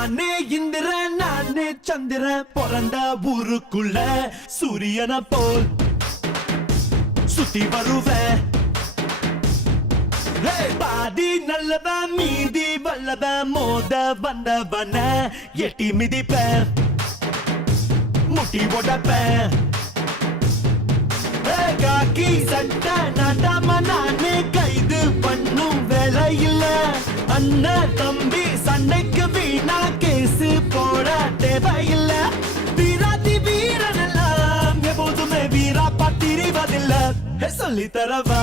நானே இந்திரன் நானே சந்திரன் பிறந்த ஊருக்குள்ள சூரியன போல் சுத்தி வருவேன். பாதி நல்லவன் மீதி வல்லவன் மோத வந்தவன எட்டி மிதிப்பேன் முட்டி உடப்பேன். காக்கி சட்டை நாட்டாம நானே கைது பண்ணும் வேலை இல்ல. அண்ணன் தம்பி சண்டைக்கு வீணா கேசு போட தேவையில்ல. வீராதி வீரன் எல்லாம் எப்போதுமே வீரா பத்திரிவதில்ல. சொல்லி தரவா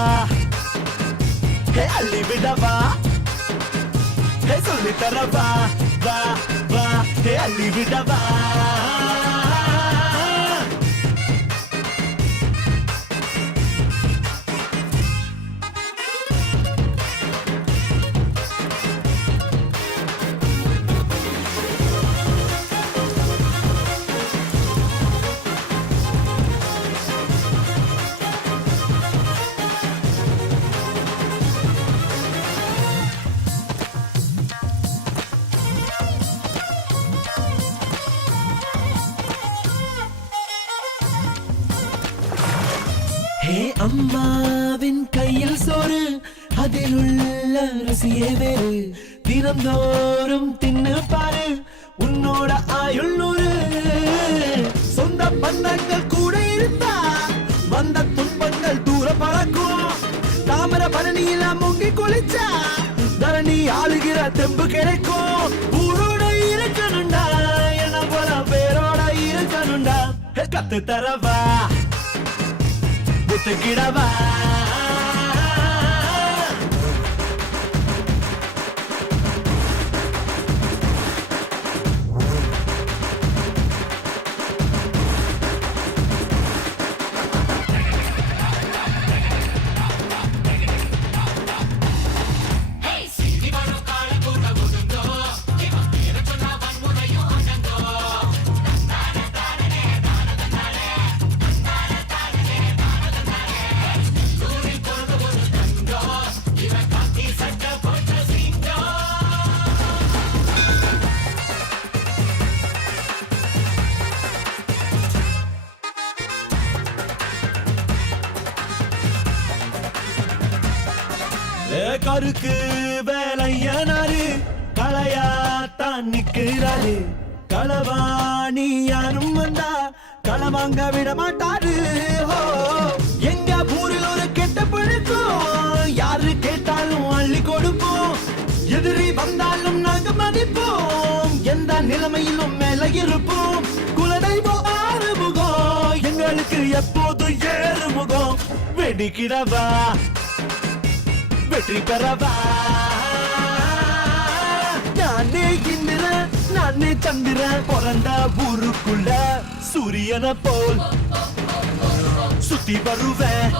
அள்ளி விடவா சொல்லி தரவா வா வா அள்ளி விடவா. அம்மாவின் கையில் சோறு அதில் உள்ள ருசியே வேறு. தினந்தோறும் தின்னு பாரு உன்னோட ஆயுள் நூறு. சொந்த பந்தங்கள் கூட இருந்தா வந்த துன்பங்கள் தூர பறக்கும். தாமர பரணியில முங்கி குளிச்சா தரணி ஆளுகிற தெம்பு கிடைக்கும். ஊரோட இருக்கணுண்டா என்ன போல பேரோட இருக்கணுண்டா. கத்து தரவா கிடவா கருக்கு வேலையனாரு களையாத்தான் நிக்கிறாரு. களவாணி யாரும் வந்தா களவாங்க விட மாட்டாரு. எங்க ஊரில் ஒரு கெட்ட பழக்கம் யாரு கேட்டாலும் அள்ளி கொடுப்போம். எதிரி வந்தாலும் நாங்க மதிப்போம். எந்த நிலைமையிலும் மேல இருப்போம். குலதெய்வம் ஆறுமுகம் எங்களுக்கு எப்போதும் ஏறுமுகம். வெடிக்கிறவா வெற்றி பெறவா. நானே இந்திரன் நானே சந்திரன் பிறந்த ஊருக்குள்ள சூரியன போல் சுத்தி வருவேன்.